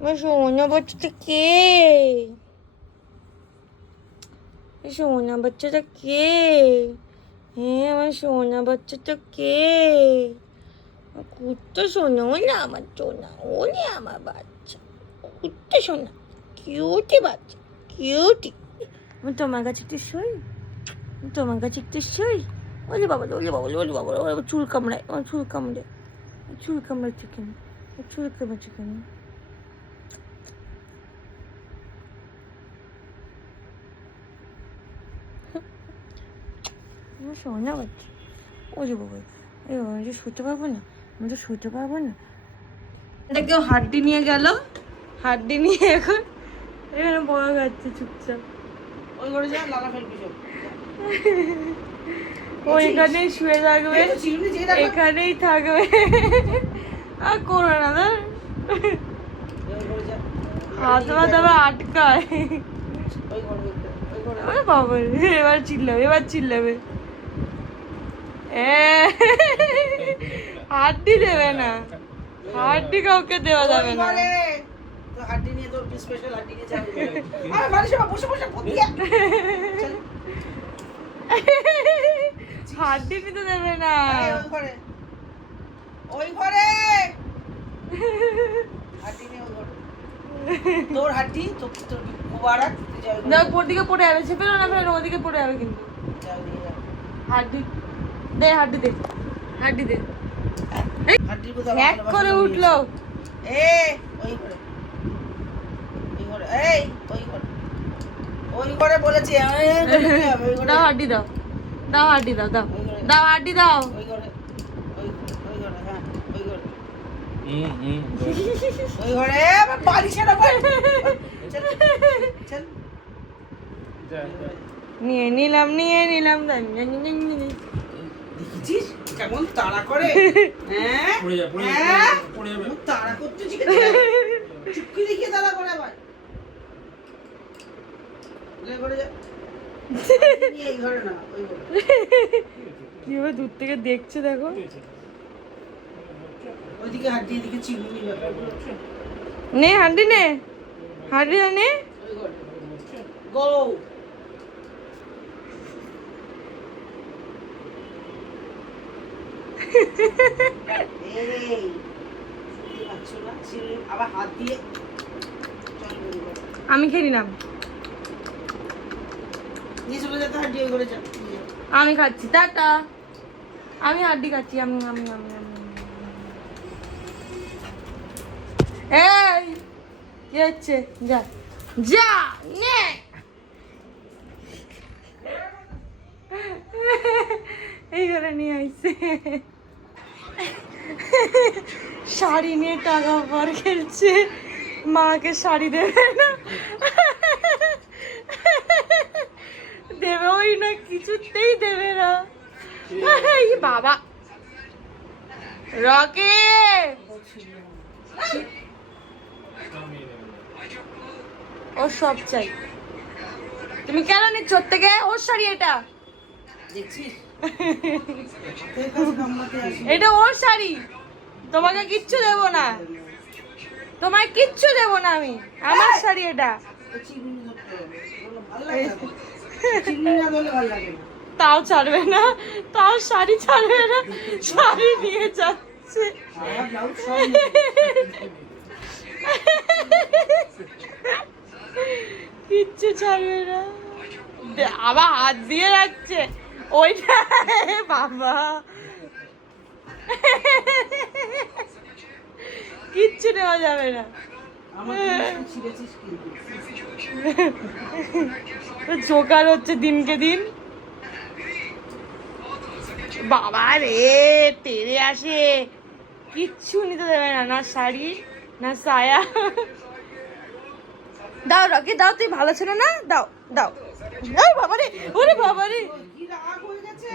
আমার সোনা বাচ্চাটা কে? সোনা বাচ্চাটা কে? হ্যাঁ, আমার সোনা বাচ্চাটা কে? কুত্তা সোনা, ওলে আমার সোনা, ওলে আমার বাচ্চা, কুত্তা সোনা, কিউটি বাচ্চা, কিউটি। আমি তোমার কাছে একটু শুই, তোমার কাছে একটু শুই। ওলে বাবা, ওলে বাবা, ওলে বাবা, ওলে চুল কামড়ায়, আমার চুল কামড়ে, চুল কামড়াচ্ছে কেন? চুল কামড়াচ্ছে কেন? আমার সোনা বাচ্চা, ওলে বাবা, আমি তো শুতে পারবো না, আমি তো শুতে পারবো না। এটা কেউ হাড্ডি নিয়ে গেল, হাড্ডি নিয়ে এখন এখানে বড় যাচ্ছে চুপচাপ। ওই ঘরে যা, লালা ফেলবি সব। ওইখানেই শুয়ে থাকবে, এই তো চিরুনি যেই রাখা। এখানেই থাকবে। আর করো না দাদা, ওই ঘরে যা। হাত ভাত আবার আটকায়। ওই ঘরে, ওই ঘরে। আরে বাবা রে, এবার চিল্লাবে, এবার চিল্লাবে। হাড্ডি দেবে না, হাড্ডি কাউকে দেওয়া যাবে না। ওই ঘরে। তো হাড্ডি নিয়ে তোর স্পেশাল হাড্ডি নিয়ে যাবে। আরে বাড়ি সব বসে বসে পড়িয়া। চল। হাড্ডি নিতে দেবে না। এই ওই ঘরে। ওই ঘরে। হাড্ডি নিয়ে ওই ঘরে। তোর হাড্ডি তোর মুবারক তুই যা ওই ঘরে। দেখ ওদিকে পড়ে যাবে, চেপে না ফেলে ওদিকে পড়ে যাবে কিন্তু। যা ওদিকে যা। হাড্ডি দে, হাড্ডি দে, হাড্ডি দে। হাড্ডির কথা হ্যাক করে উঠলো। ওই ঘরে। ওই ঘরে। এই ওই ঘরে। ওই ঘরে বলেছি ওই ঘরে। দাও হাড্ডি দাও, দাও হাড্ডি দাও, দাও দাও হাড্ডি দাও। ওই ঘরে। ওই ঘরে হ্যাঁ ওই ঘরে। ওই ঘরে আবার বালিশের উপর। চল চল। নিয়ে নিলাম, নিয়ে নিলাম। দেখেছিস কেমন তাড়া করে? হ্যাঁ পড়ে যা, পড়ে যা, হ্যাঁ? পড়ে যাবে। ও তাড়া করতে শিখেছে। চুপকি দেখিয়ে তাড়া করে আবার। ওই ঘরে যা। নিয়ে এই ঘরে না ওই ঘরে। কিভাবে দূর থেকে দেখছে দেখো। ওইদিকে হাড্ডি এদিকে চিরুনি ব্যাপার। নে হাড্ডি, নে হাড্ডি নে। ওই ঘরে। গো। এই শুনতে পাচ্ছ না? চিরুনি আবার হাত দিয়ে চল ওই ঘরে। আমি খেয়ে নিলাম, নিয়ে চলে যেতে হাড্ডি ওই ঘরে যা। নিয়ে যা। আমি খাচ্ছি, টাটা। আমি হাড্ডি খাচ্ছি, আমি। এই কি হচ্ছে? যা যা নে। এই ঘরে নিয়ে আইছে, শাড়ি নিয়ে টাকা পর খেলছে, মাকে শাড়ি দেবে না, দেবে ওই না, কিছুতেই দেবে না। এই বাবা রকি, ও সব চাই। তুমি কেন নিচ্ছ ওর থেকে? ওর শাড়ি এটা, দেখছিস? তোর কাছে কামড়াতে আসি। এটা ওর শাড়ি, তোমাকে কিচ্ছু দেবো না, তোমায় কিচ্ছু দেবো না আমি, আমার শাড়ি এটা। ও চিরুনি ধরতে হবে। বললো ভালো লাগে না। চিরুনি না ধরলে ভালো লাগে না। তাও ছাড়বে না, তাও শাড়ি ছাড়বে না, শাড়ি নিয়ে যাচ্ছে। সারা ব্লাউজ সব নিয়ে। কিচ্ছু ছাড়বে না, আবার হাত দিয়ে রাখছে ওইটা। বাবা কিচ্ছু নেওয়া যাবে না। আমার জিনিসটা ছিঁড়েছিস কিন্তু। জোকার হচ্ছে দিনকে দিন। বাবা রে তেরে আসে, কিচ্ছু নিতে দেবে না, না শাড়ি না সায়া। দাও রকি দাও, তুই ভালো ছিল না, দাও দাও। ওরে বাবারে, ওরে বাবারে, কি রাগ হয়ে গেছে?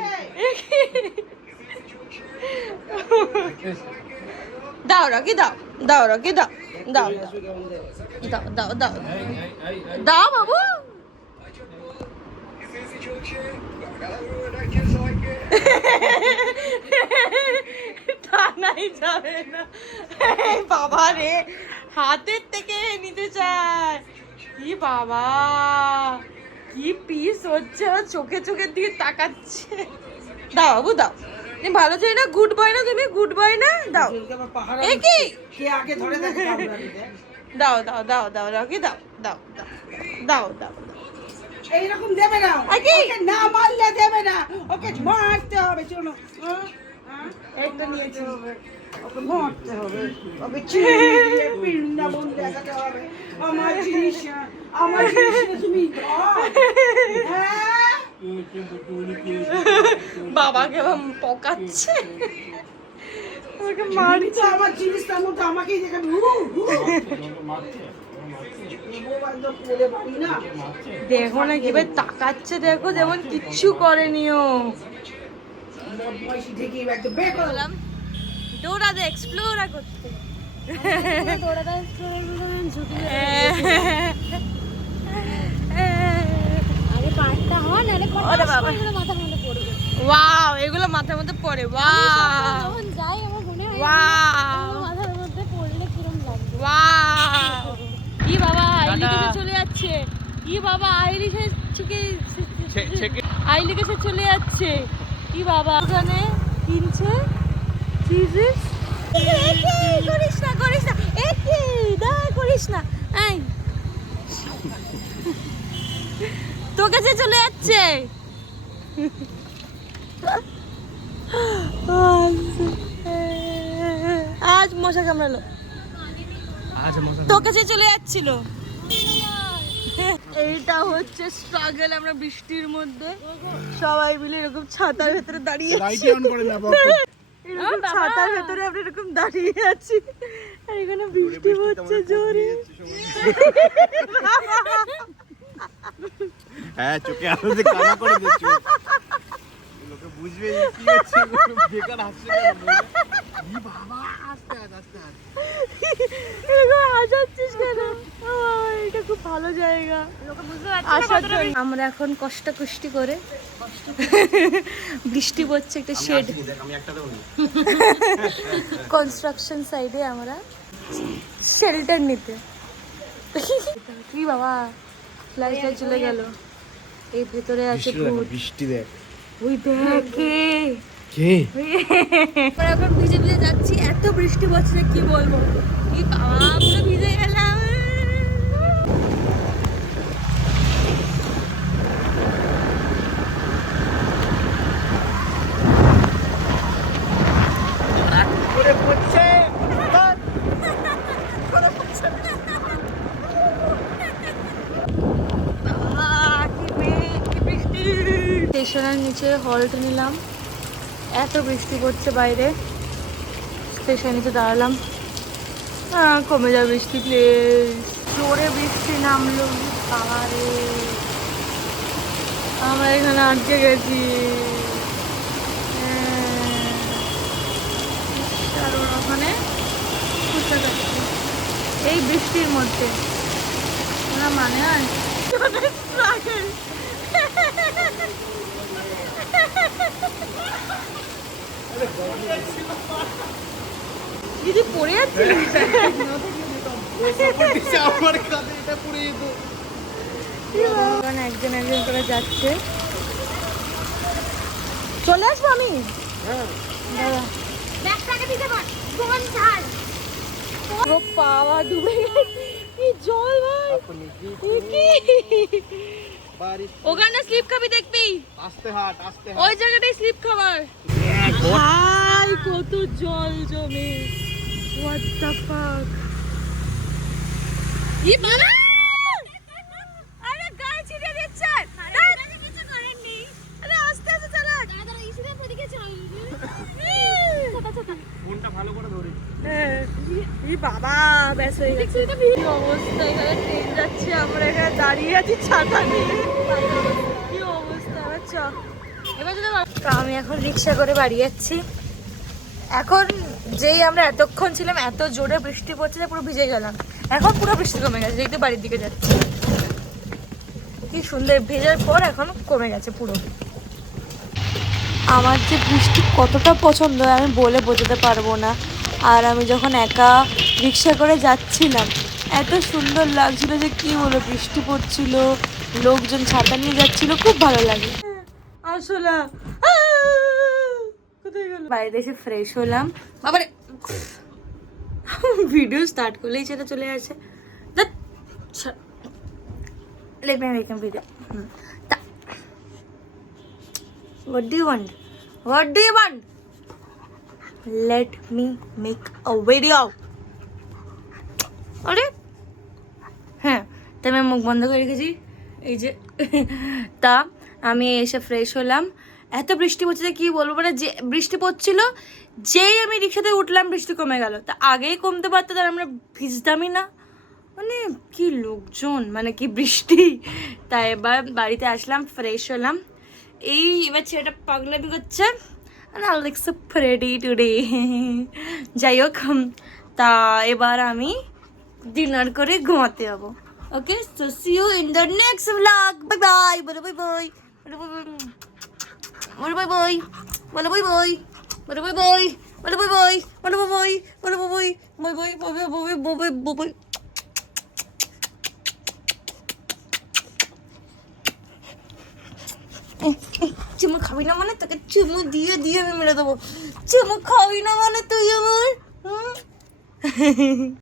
দাও রকি দাও, দাও রকি দাও, দাও আসবে কেমন দেখ। দাও দাও দাও দাও বাবু। আনাই যাবে না। এই বাবা রে, হাতের থেকে নিতে চায়। কি বাবা, কি পিস হচ্ছে, চোখে চোখের দিকে তাকাচ্ছে। দাও বাবু দাও, তুমি ভালো চাই না, গুড বয় না, তুমি গুড বয় না, দাও। এ কি, কে আগে ধরে থাকে দাও দাও দাও দাও দাও, কি দাও দাও দাও দাও দাও। এইরকম দেবে না, ওকে না মারলে দেবে না, ওকে মারতে হবে। চলো একটা নিয়েছি, ওকে মারতে হবে, ওকে চিড়িয়ে বৃন্দাবন দেখাতে হবে। আমার জিনিস তুমি দাও। হ্যাঁ, বাবাকে পকাচ্ছে, আমাকে মারি তো আমার জিনিস, তার মধ্যে আমাকেই দেখাবি। দেখো না কিভাবে তাকাচ্ছে, দেখো যেমন কিচ্ছু করেনিও। দৌড়াতে এক্সপ্লোর করতে, ওয়াও, এগুলো মাথার মধ্যে পড়ে। ওয়াও ওয়াও ওয়াও, কি বাবা আইলিকে চলে যাচ্ছে, কি বাবা আইলিকে চলে যাচ্ছে, কি বাবা ওখানে কিনছে চিজেস। করিস না করিস না, একে দা করিস না, এই তোর কাছে চলে যাচ্ছে। আজ মশা কামড়ালো, তোর কাছে চলে যাচ্ছিল। এইটা হচ্ছে স্ট্রাগল, আমরা বৃষ্টির মধ্যে সবাই মিলে এরকম ছাতার ভেতরে দাঁড়িয়ে আছি, এরকম ছাতার ভেতরে আমরা এরকম দাঁড়িয়ে আছি, আর এখানে বৃষ্টি হচ্ছে জোরে। হ্যাঁ, চোখে আলো দিয়ে কানা করে দিচ্ছি, লোকে বুঝবে কি হচ্ছে, বেকার হাসছে না। ই বাবা, আস্তে আস্তে এরকম হাসাচ্ছিস কেন? এটা খুব ভালো জায়গা, আমরা এখন কষ্টাকুষ্টি করে বৃষ্টি পড়ছে, একটা শেড কনস্ট্রাকশন সাইডে আমরা শেল্টার নিতে। কি বাবা, লাইটটা চলে গেল, এই ভেতরে আছে ভূত। বৃষ্টি দেখ, ওই দেখ কে কে আমরা এখন ভিজে ভিজে যাচ্ছি, এত বৃষ্টি পড়ছে কি বলবো। কি বাবা, পুরো ভিজে গেলাম। স্টেশনের নিচে হল্ট নিলাম, এত বৃষ্টি পড়ছে বাইরে, স্টেশনের নিচে দাঁড়ালাম। কমে যাবে বৃষ্টি প্লিজ। জোরে বৃষ্টি নামলো, বাবারে আমরা এখানে আটকে গেছি। ওখানে এই বৃষ্টির মধ্যে ওরা মানে হয় দিদি পড়ে যাচ্ছে, একজন একজন করে যাচ্ছে। চলে আসবো আমি, পাওয়া ডুবে গেছে, কি জল ভাই, ওখানে স্লিপ খাবি, দেখবি ওই জায়গাটাই স্লিপ খাবার। ভাই কত জল জমে, what the fuck, ই বাবা, আরে গায়ে ছিটিয়ে দিচ্ছে, আরে কিছু করেননি, আরে আস্তে আস্তে চালা, দাদা ইসিতে পড়ে চল, ফোনটা ভালো করে ধরে। ই বাবা, ব্যাস হয়ে গেছে। কি অবস্থা, এখানে ট্রেন যাচ্ছে, আমরা এখানে দাঁড়িয়ে আছি ছাতা নিয়ে, কি অবস্থা। আচ্ছা এবার যদি আমি এখন রিক্সা করে বাড়ি যাচ্ছি। এখন যেই আমরা এতক্ষণ ছিলাম, এত জোরে বৃষ্টি পড়ছে যে পুরো ভিজে গেলাম, এখন পুরো বৃষ্টি কমে গেছে, যেহেতু বাড়ির দিকে যাচ্ছি। কি সুন্দর, ভেজার পর এখন কমে গেছে পুরো। আমার যে বৃষ্টি কতটা পছন্দ আমি বলে বোঝাতে পারবো না। আর আমি যখন একা রিক্সা করে যাচ্ছিলাম এত সুন্দর লাগছিল যে কি বলবো, বৃষ্টি পড়ছিল, লোকজন ছাতা নিয়ে যাচ্ছিল, খুব ভালো লাগে। আসলে কোথায় গেল? বাইরে এসে ফ্রেশ হলাম। বাবারে ভিডিও স্টার্ট করলেই সেটা চলে আসে। Let me make a video. What do you want? What do you want? Let me make a video. আরে হ্যাঁ, তাই আমি মুখ বন্ধ করে রেখেছি। এই যে তা আমি এসে ফ্রেশ হলাম। এত বৃষ্টি পড়ছে যে কী বলবো, মানে যে বৃষ্টি পড়ছিল, যেই আমি রিক্সাতে উঠলাম বৃষ্টি কমে গেল। তা আগেই কমতে পারতো, তার আমরা ভিজতামই না। মানে কি লোকজন, মানে কি বৃষ্টি। তাই এবার বাড়িতে আসলাম, ফ্রেশ হলাম। এই এবার ছেলেটা পাগলামি করছে, I like so pretty today. যাই হোক, তা এবার আমি ডিনার করে ঘুমাতে যাবো। Okay, so see you in the next blog. Bye bye, বলো বাই বাই, বলো বাই বাই, বলো বাই বাই, বলো বাই বাই, বলো বাই বাই, বলো বাই বাই, বলো বাই বাই, বলো bye bye, bye bye, bye bye, bye bye, bye bye. চুমু খাবি না মানে তোকে চুমু দিয়ে দিয়ে আমি মেরে দেবো। চুমু খাবি না মানে তুই আমার